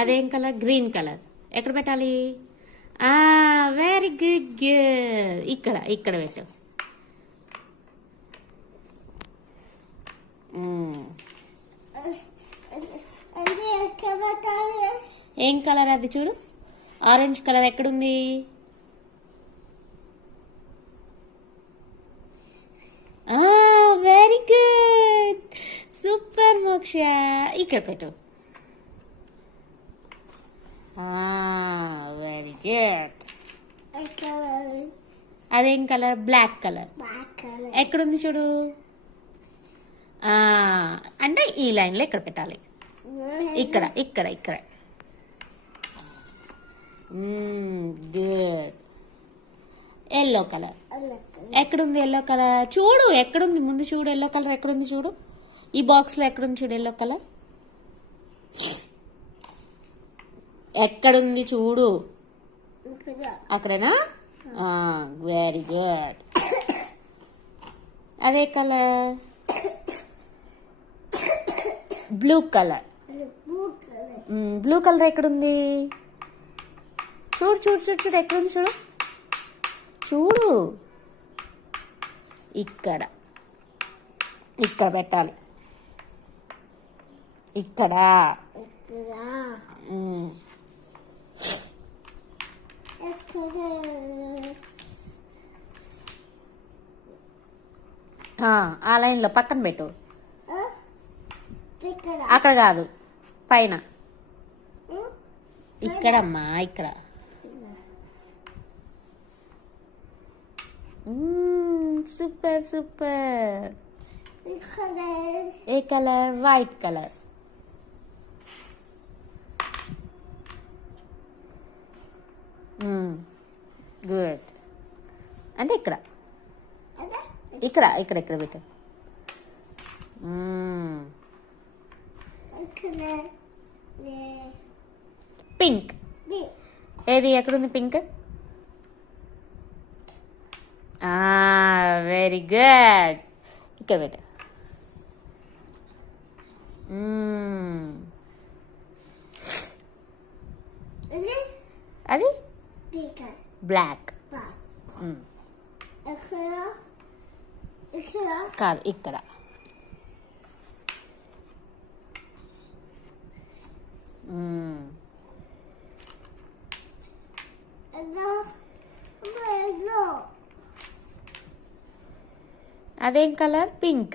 అదేం colour? Green colour. ఎక్కడ పెట్టాలి? Very good girl. ఇక్కడ ఇక్కడ పెట్టు. ఏం కలర్ అది? చూడు, ఆరెంజ్ కలర్ ఎక్కడుంది? Very good, super Moksha. ఇక్కడ పెట్టు. Very good. అదేం కలర్? Black colour. ఎక్కడుంది చూడు. అంటే ఈ లైన్లో ఇక్కడ పెట్టాలి. ఇక్కడ ఇక్కడ ఇక్కడ. గుడ్. ఎల్లో కలర్ ఎక్కడుంది? ఎల్లో కలర్ చూడు, ఎక్కడుంది? ముందు చూడు, ఎల్లో కలర్ ఎక్కడుంది చూడు. ఈ బాక్స్ లో ఎక్కడుంది చూడు ఎల్లో కలర్. ఎక్కడుంది చూడు. అక్కడేనా? Very good. అదే colour? Blue colour. Blue colour ఎక్కడుంది? చూడు చూడు చూడు చూడు, ఎక్కడుంది చూడు. చూడు, ఇక్కడ ఇక్కడ పెట్టాలి. ఇక్కడ. ఆ లైన్లో పక్కన పెట్టు. అక్కడ కాదు, పైన. ఇక్కడమ్మా, ఇక్కడ. Super super. ఏ కలర్? White colour. గుడ్. అంటే ఇక్కడ ఇక్కడ ఇక్కడ ఇక్కడ పెట్టు. పింక్. ఏది? ఎక్కడుంది పింక్? Very good. ఇక్కడ పెట్టు. అది బ్లాక్ కాదు, ఇక్కడ. అదేం కలర్? పింక్.